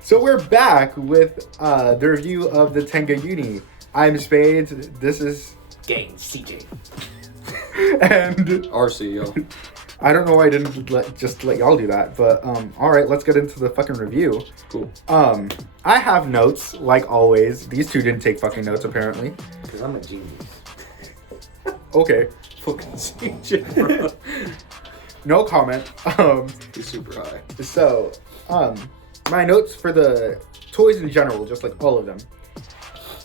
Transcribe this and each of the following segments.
So we're back with the review of the Tenga Uni. I'm Spades. This is Gang CJ. and RC, yo. I don't know why I didn't let y'all do that, but all right, let's get into the fucking review. Cool. I have notes like always. These two didn't take fucking notes apparently. Because I'm a genius. Okay, Fucking CJ, bro. no comment. He's super high. So my notes for the toys in general, just like all of them.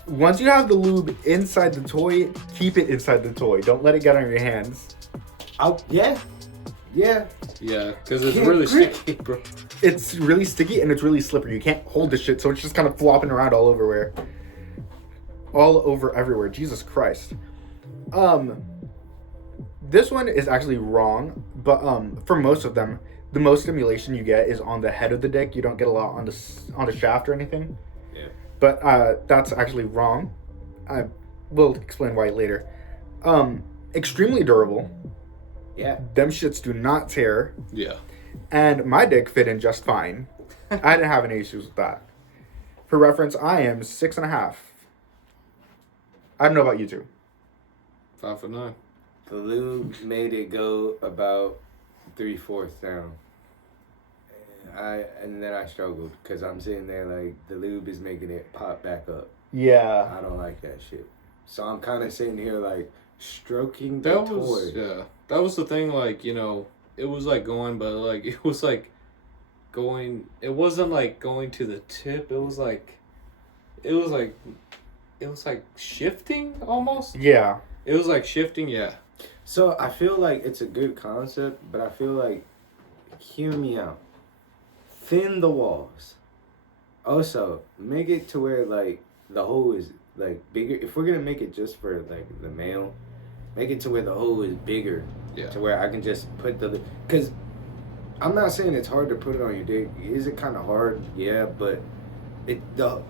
Once you have the lube inside the toy, keep it inside the toy. Don't let it get on your hands. Oh, yeah. Yeah. Yeah, because it's Can't really grip. sticky, bro. It's really sticky and it's really slippery. You can't hold this shit, so it's just kind of flopping around all over everywhere. Jesus Christ. This one is actually wrong, but for most of them, the most stimulation you get is on the head of the dick. You don't get a lot on the shaft or anything. Yeah. But that's actually wrong. I will explain why later. Extremely durable. Yeah. Them shits do not tear. Yeah. And my dick fit in just fine. I didn't have any issues with that. For reference, I am 6.5. I don't know about you two. 5'9". The lube made it go about 3/4 down. And then I struggled because I'm sitting there like the lube is making it pop back up. Yeah. I don't like that shit. So I'm kind of sitting here like stroking the That toy. was, yeah. That was the thing, like, you know, it was like going, but like, it was like going, it wasn't like going to the tip. It was like shifting almost. Yeah. It was like shifting, yeah. So I feel like it's a good concept, but I feel like, hear me out. Thin the walls. Also, make it to where like the hole is like bigger. If we're gonna make it just for like the male, make it to where the hole is bigger. Yeah. To where I can just put because I'm not saying it's hard to put it on your dick. Is it kind of hard? Yeah, but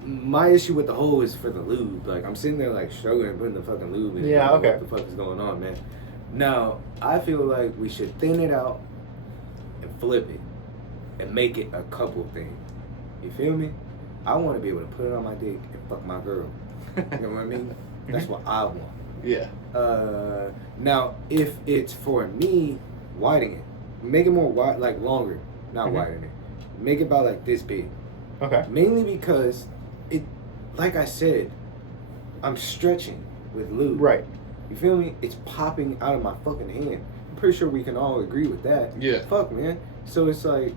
my issue with the hole is for the lube. Like I'm sitting there like struggling putting the fucking lube in. Yeah, okay. What the fuck is going on, man? Now I feel like we should thin it out and flip it and make it a couple thing. You feel me? I want to be able to put it on my dick and fuck my girl. You know what I mean? That's what I want. Yeah. Now, if it's for me, widen it. Make it more wide, like longer. Not widen it. Make it about like this big. Okay. Mainly because it, like I said, I'm stretching with lube. Right. You feel me? It's popping out of my fucking hand. I'm pretty sure we can all agree with that. Yeah. Fuck, man. So it's like,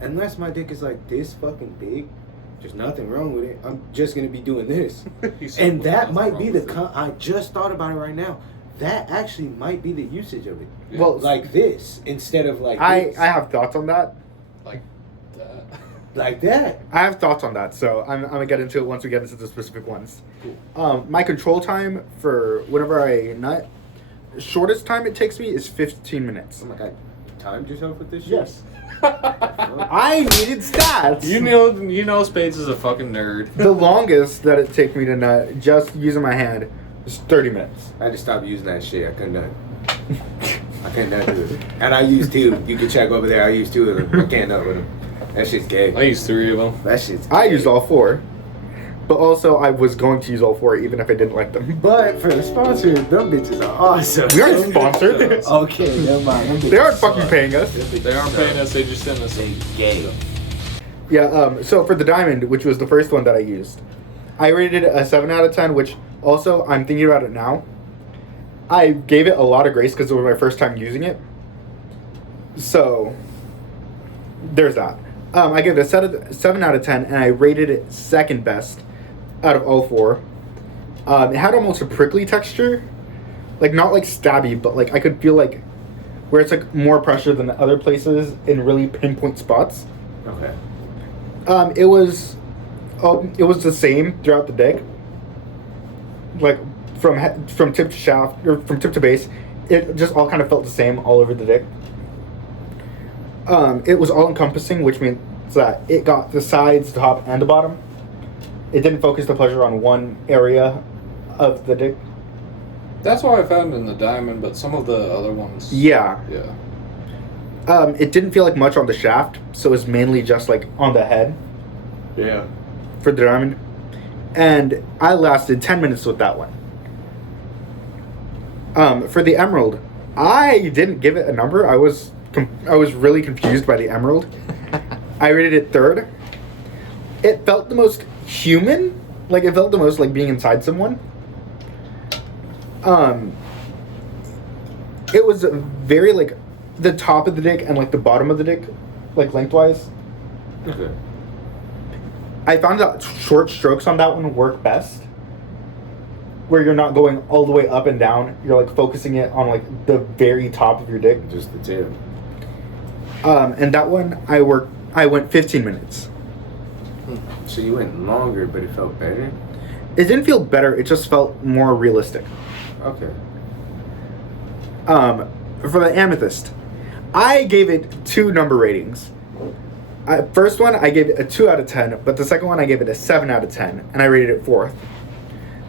unless my dick is like this fucking big, there's nothing wrong with it. I'm just gonna be doing this. And that might be I just thought about it right now. That actually might be the usage of it. Yeah. Well, Like this instead of like I this. have thoughts on that. Like that. Like that. I have thoughts on that, so I'm gonna get into it once we get into the specific ones. Cool. My control time for whenever I nut, shortest time it takes me is 15 minutes. Oh my god. You timed yourself with this shit? Yes. I needed stats. You know, Spades is a fucking nerd. The longest that it takes me to nut, just using my hand, is 30 minutes. I had to stop using that shit. I couldn't do it. And I used two. You can check over there. I used two of them. I can't nut with them. That shit's gay. I used 3 of them. That shit's gay. I used all 4. But also, I was going to use all 4 even if I didn't like them. But for the sponsor, them bitches are awesome. We aren't sponsored. Okay, never mind. Them They bitches aren't fucking suck. paying us. They aren't paying us, they just sent us They some. gay. Yeah, so for the diamond, which was the first one that I used, I rated it a 7 out of 10, which also, I'm thinking about it now. I gave it a lot of grace because it was my first time using it. So, there's that. I gave it a 7 out of 10, and I rated it second best out of all 4. It had almost a prickly texture. Like, not like stabby, but like I could feel like where it's like more pressure than other places in really pinpoint spots. Okay. It was the same throughout the dick. Like from tip to shaft or from tip to base, it just all kind of felt the same all over the dick. It was all encompassing, which means that it got the sides, the top, and the bottom. It didn't focus the pleasure on one area of the dick. That's what I found in the diamond, but some of the other ones. Yeah. Yeah. It didn't feel like much on the shaft, so it was mainly just like on the head. Yeah. for the diamond, and I lasted 10 minutes with that one. For the emerald, I didn't give it a number. I was really confused by the emerald. I rated it 3rd. It felt the most human. Like, it felt the most like being inside someone. It was very like the top of the dick and like the bottom of the dick, like lengthwise. Okay. I found that short strokes on that one work best. Where you're not going all the way up and down. You're like focusing it on like the very top of your dick. Just the tip. And that one I went 15 minutes. So you went longer, but it felt better? It didn't feel better, it just felt more realistic. Okay. For the amethyst, I gave it 2 number ratings. First one, I gave it a 2 out of 10, but the second one, I gave it a 7 out of 10, and I rated it 4th.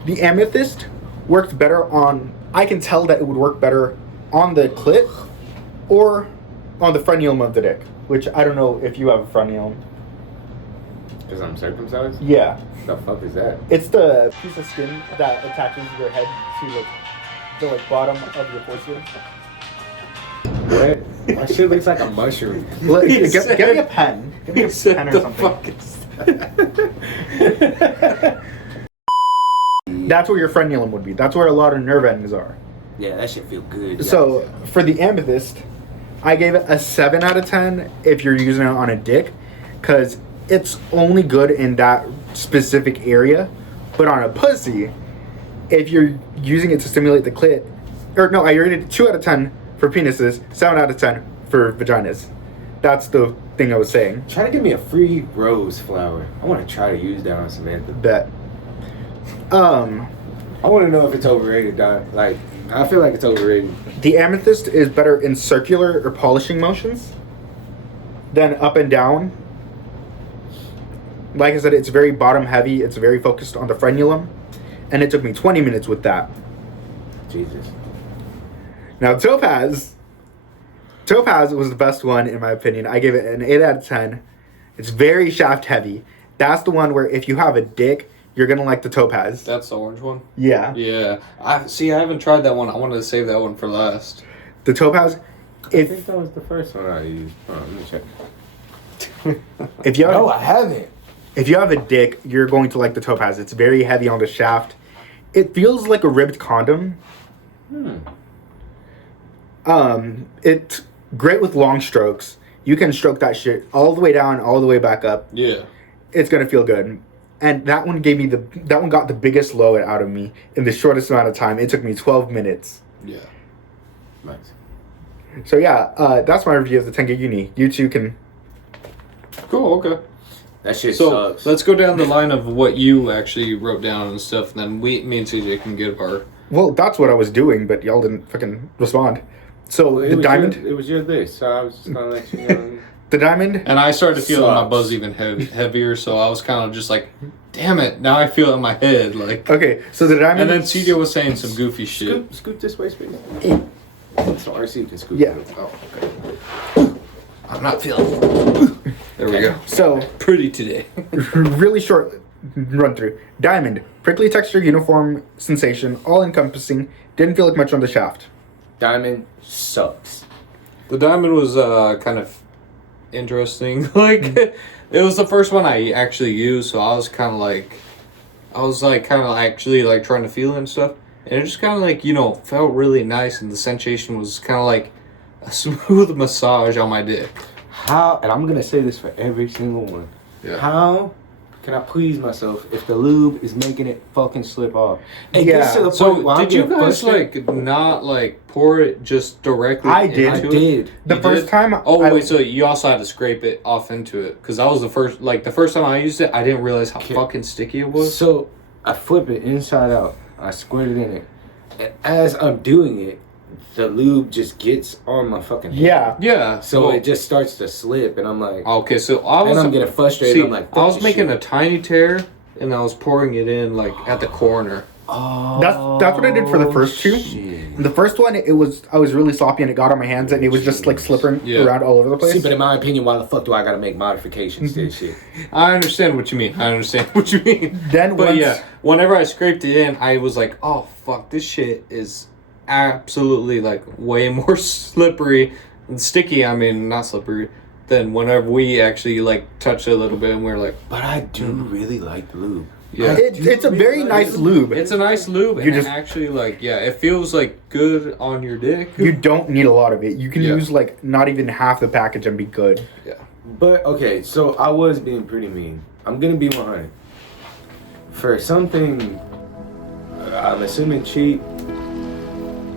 The amethyst worked better on, I can tell that it would work better on the clit or on the frenulum of the dick, which I don't know if you have a frenulum. Because I'm circumcised? Yeah. The fuck is that? It's the piece of skin that attaches your head to like the like bottom of your foreskin. What? My shit looks like a mushroom. Look, get me a pen. Give me a pen or something. Fuck is that? That's where your frenulum would be. That's where a lot of nerve endings are. Yeah, that shit feel good. So for the amethyst, I gave it a 7 out of 10 if you're using it on a dick, because it's only good in that specific area. But on a pussy, if you're using it to stimulate the clit, or no, I rated it 2 out of 10 for penises, 7 out of 10 for vaginas. That's the thing I was saying. Try to give me a free rose flower. I want to try to use that on Samantha. Bet. I want to know if it's overrated, Don. Like, I feel like it's overrated. The amethyst is better in circular or polishing motions than up and down. Like I said, it's very bottom heavy. It's very focused on the frenulum. And it took me 20 minutes with that. Jesus. Now, Topaz was the best one, in my opinion. I gave it an 8 out of 10. It's very shaft heavy. That's the one where if you have a dick, you're going to like the Topaz. That's the orange one? Yeah. Yeah. I haven't tried that one. I wanted to save that one for last. The Topaz, I think that was the first one I used. Hold on, let me check. if you have, No, I haven't. if you have a dick, you're going to like the Topaz. It's very heavy on the shaft. It feels like a ribbed condom. It's great with long strokes. You can stroke that shit all the way down, all the way back up. Yeah. It's gonna feel good. And that one got the biggest load out of me in the shortest amount of time. It took me 12 minutes. Yeah. Nice. So yeah, that's my review of the Tenga Uni. You two can. Cool, okay. That shit So sucks. let's go down the line of what you actually wrote down and stuff, and then me and CJ can give our. Well, that's what I was doing, but y'all didn't fucking respond. So It the was diamond, it was your list, so I was just gonna let you know. the diamond. And I started to feel my Sucks. buzz even heavier, so I was kind of just like, damn it, now I feel it in my head. Like. Okay, so the diamond. And then CJ was saying some goofy shit. Scoot this way, space. So RC can scoot. Yeah. Oh, okay. I'm not feeling it. There we go. So Pretty today. really short run through. Diamond, prickly texture, uniform sensation, all encompassing. Didn't feel like much on the shaft. Diamond sucks. The diamond was kind of interesting. Like, it was the first one I actually used, so I was kind of like actually like trying to feel it and stuff. And it just kind of like, felt really nice, and the sensation was kind of like a smooth massage on my dick. How, and I'm gonna say this for every single one. Yeah. How can I please myself if the lube is making it fucking slip off? It Yeah. gets to the point So where I'm did you getting guys frustrated. like not like pour it just directly? I did. I into it? did. The You first did? time. Oh I- wait, so you also had to scrape it off into it, because that was the first time I used it. I didn't realize how Okay. fucking sticky it was. So I flip it inside out. I squirt it in it. And as I'm doing it, the lube just gets on my fucking hand. Yeah. Yeah. So it just starts to slip, and I'm like, Okay, so I was. and I'm getting frustrated. See, I'm like, I was making a tiny tear, and I was pouring it in like at the corner. Oh, That's what I did for the first two. shit. The first one, I was really sloppy and it got on my hands and it was just like slipping around all over the place. See, but in my opinion, why the fuck do I gotta make modifications to this shit? I understand what you mean. Then But yeah, whenever I scraped it in, I was like, oh fuck, this shit is absolutely like way more slippery and sticky. I mean, not slippery. Than whenever we actually like touched it a little bit and we're like, but I do really like the lube. Yeah, it's a very nice lube. It's a nice lube, and You just- it actually like it feels like good on your dick. You don't need a lot of it. You can use like not even half the package and be good. Yeah. But okay, so I was being pretty mean. I'm gonna be 100. For something, I'm assuming cheap,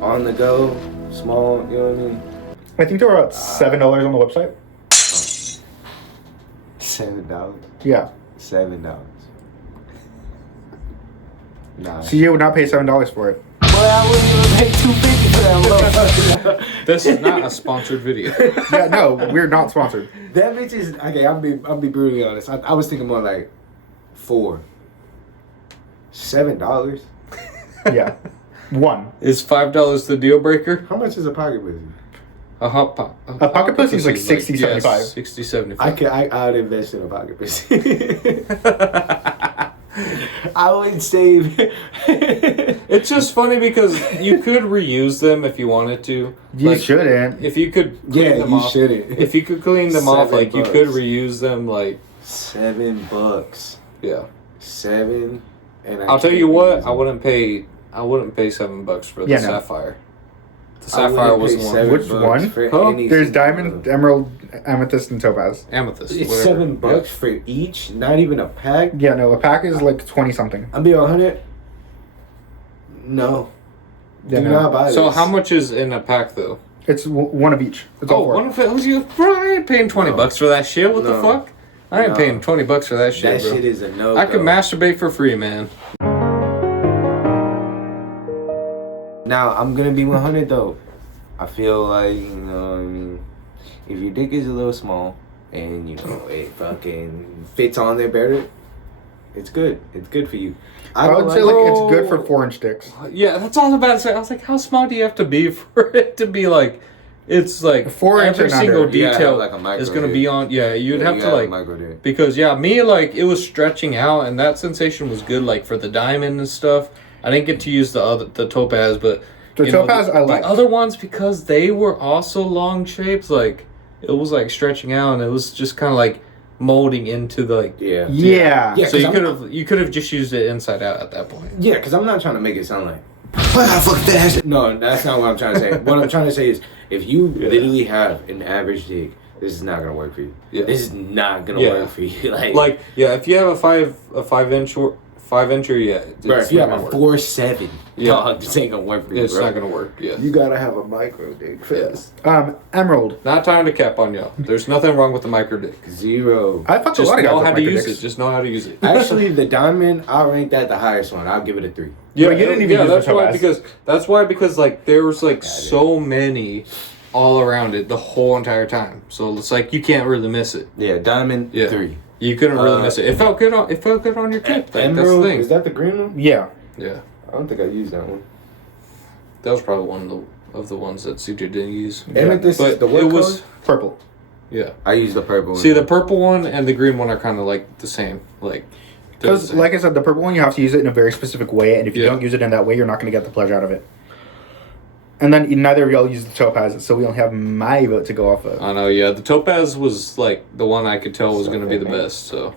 on the go, small. You know what I mean? I think they were about $7 on the website. $7. Yeah. $7. Nah. So you would not pay $7 for it. Boy, I wouldn't even pay $2.50 for that motherfucker. This is not a sponsored video. Yeah, no, we're not sponsored. That bitch is okay. I'll be brutally honest. I was thinking more like $7. Yeah. One. Is $5 the deal breaker? How much is a pocket pussy? A pocket pussy is like 60, 75. 60, 75. I would invest in a pocket pussy. I would save. It's just funny because you could reuse them if you wanted to. You shouldn't. If you could clean them off. shouldn't. If you could clean them off, like $7. you could reuse them, like $7. yeah. 7. And I'll tell you what, I wouldn't pay $7 for the Yeah, no. sapphire. The sapphire was the one. Which one? Huh? There's diamond, emerald, amethyst, and topaz. Amethyst. It's whatever. $7 for each, not even a pack. Yeah, no, a pack is like 20 something. I'm being 100. No. Yeah, Do no. not buy this. So how much is in a pack though? It's one of each. It's all four. one of it. Bro, I ain't paying $20 for that shit. What the No. fuck? I ain't No. paying $20 for that shit, That bro. shit is a no. I could masturbate for free, man. Now I'm gonna be 100 though. I feel like, you know what I mean, if your dick is a little small and you know it fucking fits on there better, it's good. It's good for you. I would say like it's good for 4-inch dicks. Yeah, that's all I was about to say. I was like, how small do you have to be for it to be like, it's like 4 inch every and single under. detail like a micro is gonna dick. be on. Yeah, you'd have you to gotta like micro dick. because me like it was stretching out and that sensation was good like for the diamond and stuff. I didn't get to use the topaz, but The you know, topaz I like. The other ones because they were also long shapes. Like it was like stretching out and it was just kind of like molding into the like. Yeah. Yeah. Yeah. So 'cause you could have just used it inside out at that point. Yeah, because I'm not trying to make it sound like, fuck that. No, that's not what I'm trying to say. What I'm trying to say is, if you literally have an average dick, this is not gonna work for you. Yeah. This is not gonna Yeah. work for you. Like if you have a 5-incher, yeah. bro, it's if you not have a gonna work. 4'7", Yeah. dog, this ain't gonna work for you, It's bro. not gonna work. Yeah. You gotta have a micro dick for this. Emerald. Not time to cap on y'all. There's nothing wrong with the micro dick. 0. I fucked a Just lot of guys know with how to micro use dicks. it. Just know how to use it. Actually, the diamond, I'll rank that the highest one. I'll give it a 3. Yeah, But you didn't even use that's the why topaz. because like there was like so many all around it the whole entire time. So it's like you can't really miss it. Yeah, diamond, Yeah. 3. You couldn't really miss it. It felt good on your tip. Like, that's the Emerald, thing. is that the green one? Yeah. Yeah. I don't think I used that one. That was probably one of the ones that CJ didn't use. Amethyst is But the what it was color? Purple. yeah. I used the purple one. See, the purple one and the green one are kind of like the same. Like, they're the Because, same. like I said, the purple one, you have to use it in a very specific way, and if you Yeah. don't use it in that way, you're not going to get the pleasure out of it. And then neither of y'all use the topaz, so we only have my vote to go off of. I know, yeah. The topaz was like the one I could tell was going to be the best. So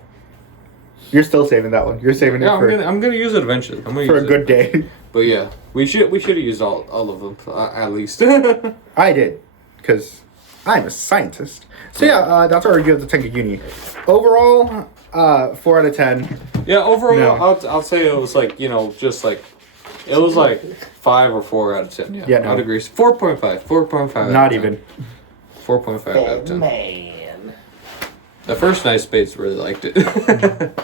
You're still saving that one. You're saving yeah, it I'm gonna use it eventually. I'm gonna for use a good it. day. But yeah, we should have used all of them at least. I did, because I'm a scientist. So yeah, that's our review of the Tenga Uni. Overall, 4 out of 10. Yeah, overall, No. I'll say it was like just like it was like 5 or 4 out of 10. Yeah, Yeah, no. I'd agree. 4.5, 4.5. Not even. 4.5 out of 10. Man. The first Night Spades really liked it.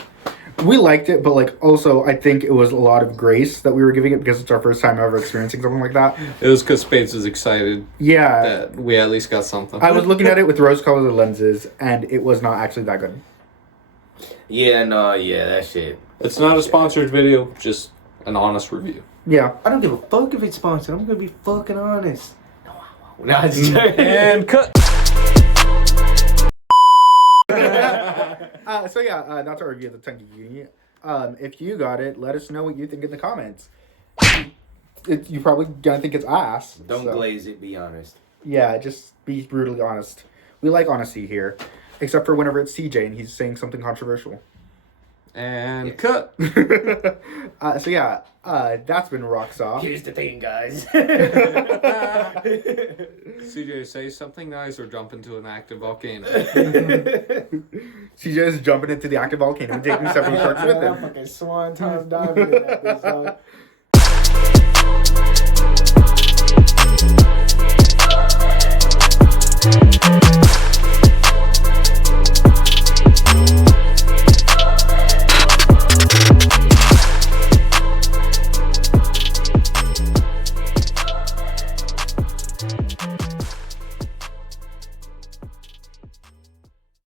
We liked it, but like also, I think it was a lot of grace that we were giving it because it's our first time ever experiencing something like that. It was because Spades was excited Yeah, that we at least got something. I was looking at it with rose-colored lenses, and it was not actually that good. Yeah, no, yeah, that shit. It's not a sponsored video, just an honest review. Yeah. I don't give a fuck if it's sponsored. I'm gonna be fucking honest. No, I won't. Nah, it's joking. And cut. So yeah, that's our review of the Tenga Uni. If you got it, let us know what you think in the comments. You probably gonna think it's ass. Don't glaze it. Be honest. Yeah, just be brutally honest. We like honesty here, except for whenever it's CJ and he's saying something controversial. And cut. So yeah, that's been Rocks Off. Here's the thing, guys. CJ, say something nice or jump into an active volcano. CJ is jumping into the active volcano and taking several sharks with him. Fucking swan time diving in that bitch, dog.